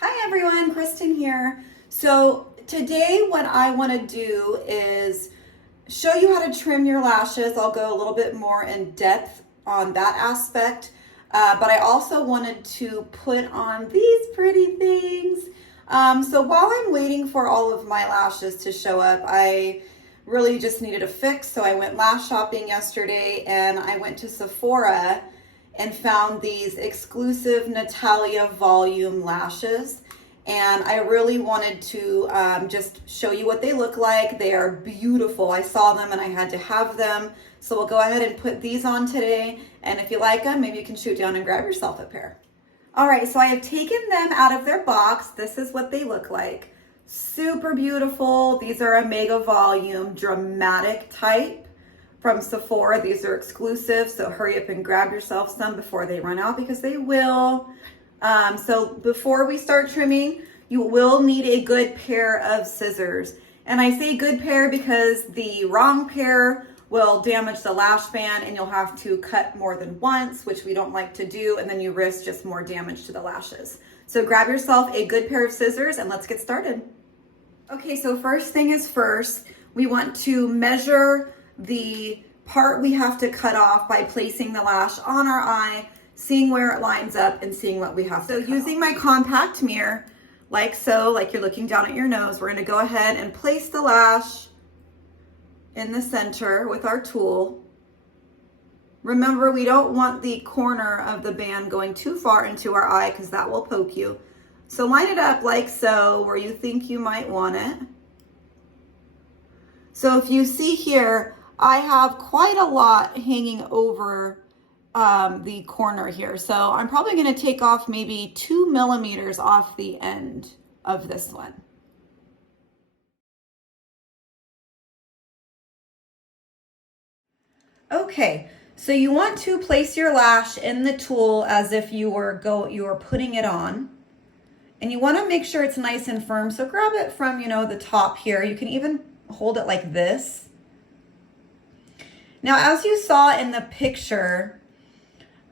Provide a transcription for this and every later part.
Hi everyone, Kristen here. So today what I want to do is show you how to trim your lashes. I'll go a little bit more in depth on that aspect, but I also wanted to put on these pretty things. So while I'm waiting for all of my lashes to show up, I really just needed a fix. So I went lash shopping yesterday and I went to Sephora and found these exclusive Natalia volume lashes. And I really wanted to just show you what they look like. They are beautiful. I saw them and I had to have them. So we'll go ahead and put these on today. And if you like them, maybe you can shoot down and grab yourself a pair. All right, so I have taken them out of their box. This is what they look like. Super beautiful. These are a mega volume dramatic type from Sephora. These are exclusive, so hurry up and grab yourself some before they run out, because they will. So before we start trimming, you will need a good pair of scissors. And I say good pair because the wrong pair will damage the lash band and you'll have to cut more than once, which we don't like to do, and then you risk just more damage to the lashes. So grab yourself a good pair of scissors and let's get started. Okay, so first thing is first, we want to measure the part we have to cut off by placing the lash on our eye, seeing where it lines up and seeing what we have to cut using my compact mirror, like so, like you're looking down at your nose, we're gonna go ahead and place the lash in the center with our tool. Remember, we don't want the corner of the band going too far into our eye because that will poke you. So line it up like so where you think you might want it. So if you see here, I have quite a lot hanging over the corner here. So I'm probably going to take off maybe 2 millimeters off the end of this one. Okay, so you want to place your lash in the tool as if you were putting it on. And you want to make sure it's nice and firm. So grab it from, the top here. You can even hold it like this. Now, as you saw in the picture,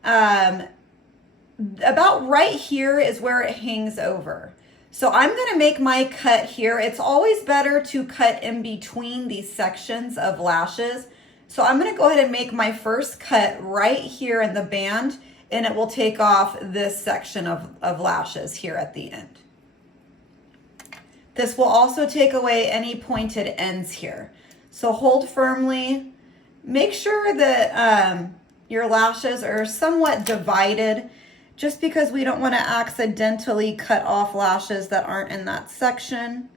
about right here is where it hangs over. So I'm going to make my cut here. It's always better to cut in between these sections of lashes. So I'm going to go ahead and make my first cut right here in the band, and it will take off this section of lashes here at the end. This will also take away any pointed ends here. So hold firmly. Make sure that your lashes are somewhat divided, just because we don't want to accidentally cut off lashes that aren't in that section.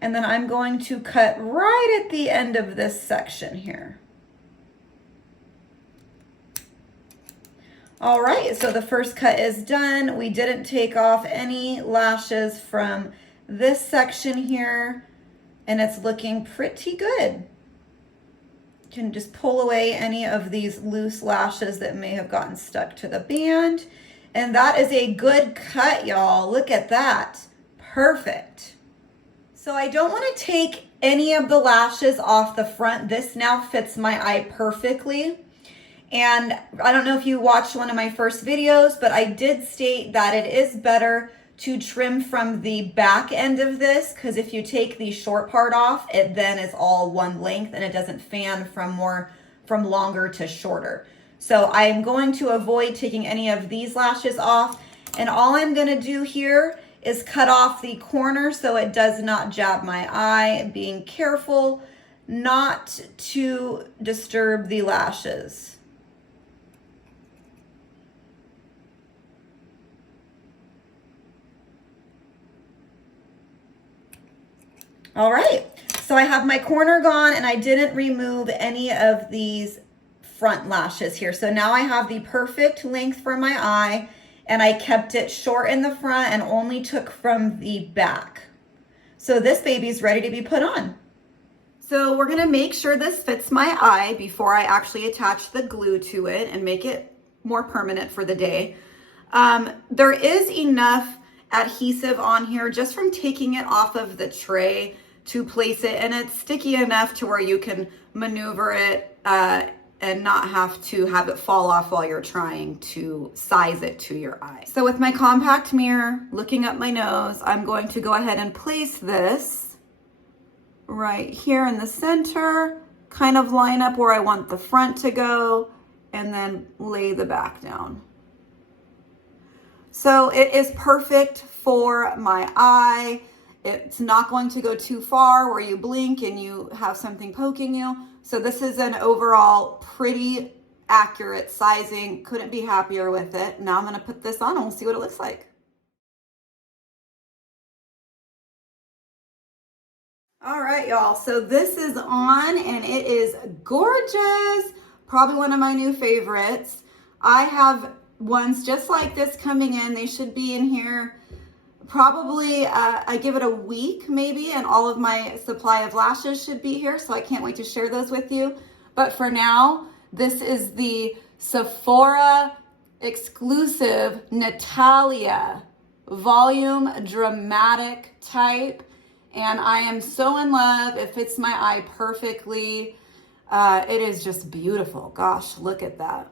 And then I'm going to cut right at the end of this section here. All right, so the first cut is done. We didn't take off any lashes from this section here, and it's looking pretty good. You can just pull away any of these loose lashes that may have gotten stuck to the band. And that is a good cut, y'all. Look at that. Perfect. So I don't want to take any of the lashes off the front. This now fits my eye perfectly. And I don't know if you watched one of my first videos, but I did state that it is better to trim from the back end of this, because if you take the short part off, it then is all one length and it doesn't fan from longer to shorter. So I'm going to avoid taking any of these lashes off, and all I'm going to do here is cut off the corner so it does not jab my eye, being careful not to disturb the lashes. All right, so I have my corner gone and I didn't remove any of these front lashes here. So now I have the perfect length for my eye, and I kept it short in the front and only took from the back. So this baby's ready to be put on. So we're gonna make sure this fits my eye before I actually attach the glue to it and make it more permanent for the day. There is enough adhesive on here just from taking it off of the tray to place it, and it's sticky enough to where you can maneuver it and not have to have it fall off while you're trying to size it to your eye. So with my compact mirror, looking up my nose, I'm going to go ahead and place this right here in the center, kind of line up where I want the front to go, and then lay the back down. So it is perfect for my eye. It's not going to go too far where you blink and you have something poking you. So this is an overall pretty accurate sizing. Couldn't be happier with it. Now I'm going to put this on and we'll see what it looks like. All right, y'all. So this is on and it is gorgeous. Probably one of my new favorites. I have ones just like this coming in. They should be in here probably, I give it a week maybe, and all of my supply of lashes should be here. So I can't wait to share those with you. But for now, this is the Sephora exclusive Natalia volume dramatic type. And I am so in love. It fits my eye perfectly. It is just beautiful. Gosh, look at that.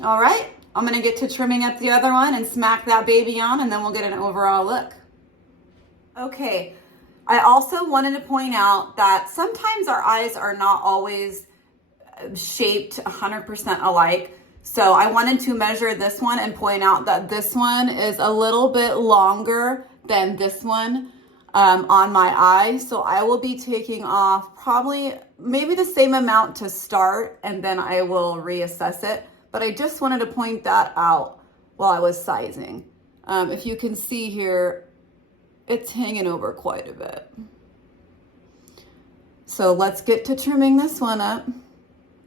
All right, I'm gonna get to trimming up the other one and smack that baby on, and then we'll get an overall look. Okay, I also wanted to point out that sometimes our eyes are not always shaped 100% alike. So I wanted to measure this one and point out that this one is a little bit longer than this one on my eye. So I will be taking off probably maybe the same amount to start, and then I will reassess it. But I just wanted to point that out while I was sizing. If you can see here, it's hanging over quite a bit. So let's get to trimming this one up,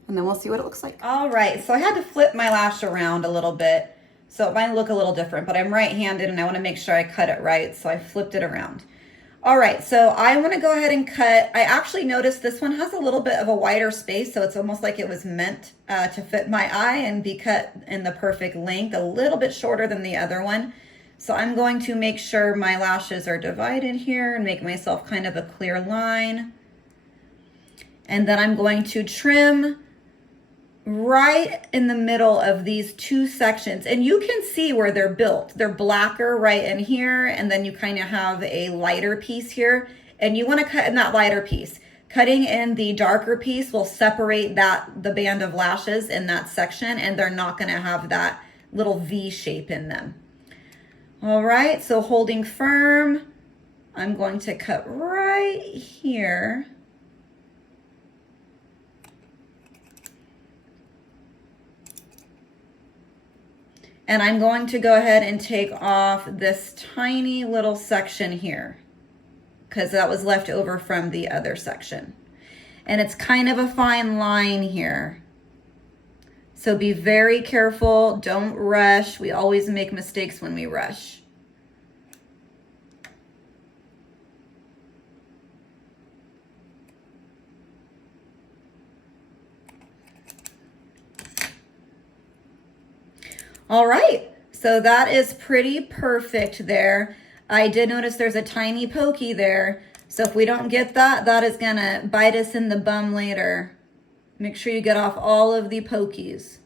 and then we'll see what it looks like. All right, so I had to flip my lash around a little bit, so it might look a little different, but I'm right-handed and I wanna make sure I cut it right, so I flipped it around. All right, so I wanna go ahead and cut. I actually noticed this one has a little bit of a wider space, so it's almost like it was meant to fit my eye and be cut in the perfect length, a little bit shorter than the other one. So I'm going to make sure my lashes are divided here and make myself kind of a clear line. And then I'm going to trim right in the middle of these two sections, and you can see where they're built. They're blacker right in here, and then you kind of have a lighter piece here, and you want to cut in that lighter piece. Cutting in the darker piece will separate the band of lashes in that section, and they're not going to have that little V shape in them. All right, so holding firm, I'm going to cut right here. And I'm going to go ahead and take off this tiny little section here because that was left over from the other section. And it's kind of a fine line here. So be very careful, don't rush. We always make mistakes when we rush. All right, so that is pretty perfect there. I did notice there's a tiny pokey there. So if we don't get that, that is gonna bite us in the bum later. Make sure you get off all of the pokies.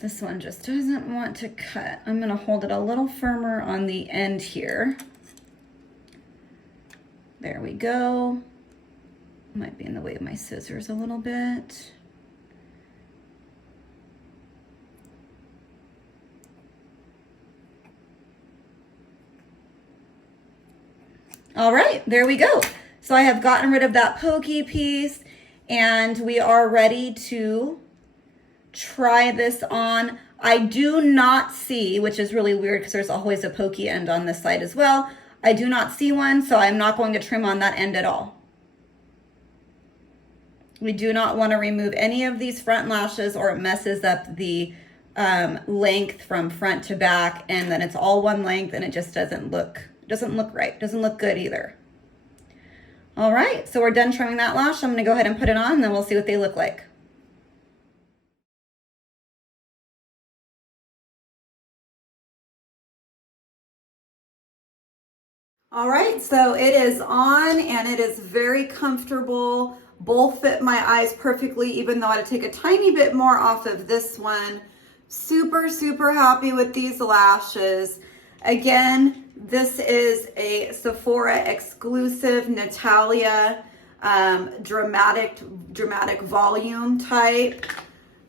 This one just doesn't want to cut. I'm gonna hold it a little firmer on the end here. There we go. Might be in the way of my scissors a little bit. All right, there we go. So I have gotten rid of that pokey piece, and we are ready to try this on. I do not see, which is really weird because there's always a pokey end on this side as well. I do not see one, so I'm not going to trim on that end at all. We do not want to remove any of these front lashes or it messes up the length from front to back, and then it's all one length, and it just doesn't look right. Doesn't look good either. All right, so we're done trimming that lash. I'm gonna go ahead and put it on, and then we'll see what they look like. All right, so it is on and it is very comfortable. Both fit my eyes perfectly, even though I had to take a tiny bit more off of this one. Super, super happy with these lashes. Again, this is a Sephora exclusive Natalia dramatic volume type.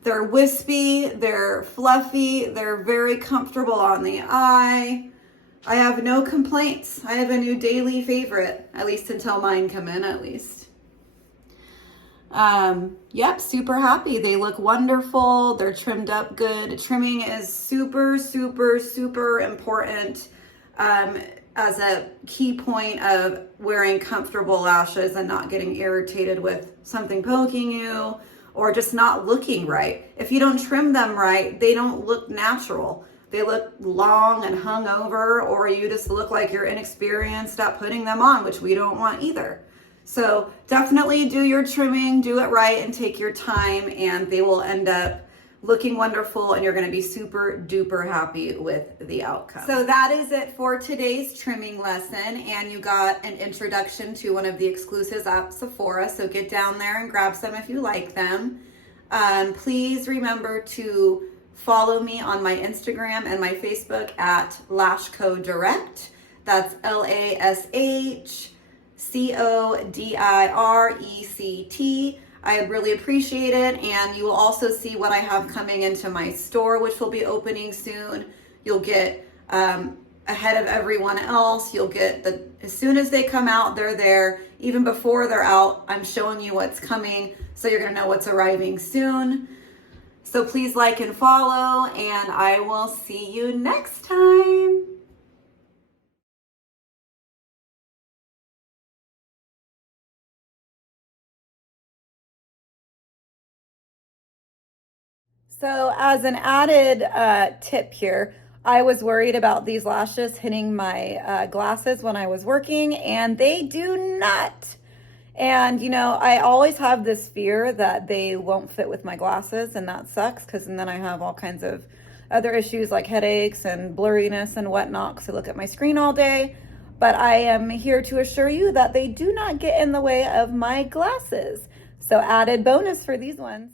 They're wispy, they're fluffy, they're very comfortable on the eye. I have no complaints. I have a new daily favorite, at least until mine come in, at least. Yep, super happy. They look wonderful. They're trimmed up good. Trimming is super, super, super important as a key point of wearing comfortable lashes and not getting irritated with something poking you or just not looking right. If you don't trim them right, they don't look natural. They look long and hung over, or you just look like you're inexperienced at putting them on, which we don't want either. So definitely do your trimming, do it right, and take your time, and they will end up looking wonderful, and you're gonna be super duper happy with the outcome. So that is it for today's trimming lesson, and you got an introduction to one of the exclusives at Sephora, so get down there and grab some if you like them. Please remember to follow me on my Instagram and my Facebook at Lashco Direct. That's LASHCODIRECT. I really appreciate it, and you will also see what I have coming into my store, which will be opening soon. You'll get ahead of everyone else. You'll get as soon as they come out, they're there. Even before they're out, I'm showing you what's coming, so you're gonna know what's arriving soon. So please like and follow, and I will see you next time. So as an added tip here, I was worried about these lashes hitting my glasses when I was working, and they do not. And, you know, I always have this fear that they won't fit with my glasses, and that sucks because then I have all kinds of other issues like headaches and blurriness and whatnot because I look at my screen all day. But I am here to assure you that they do not get in the way of my glasses. So added bonus for these ones.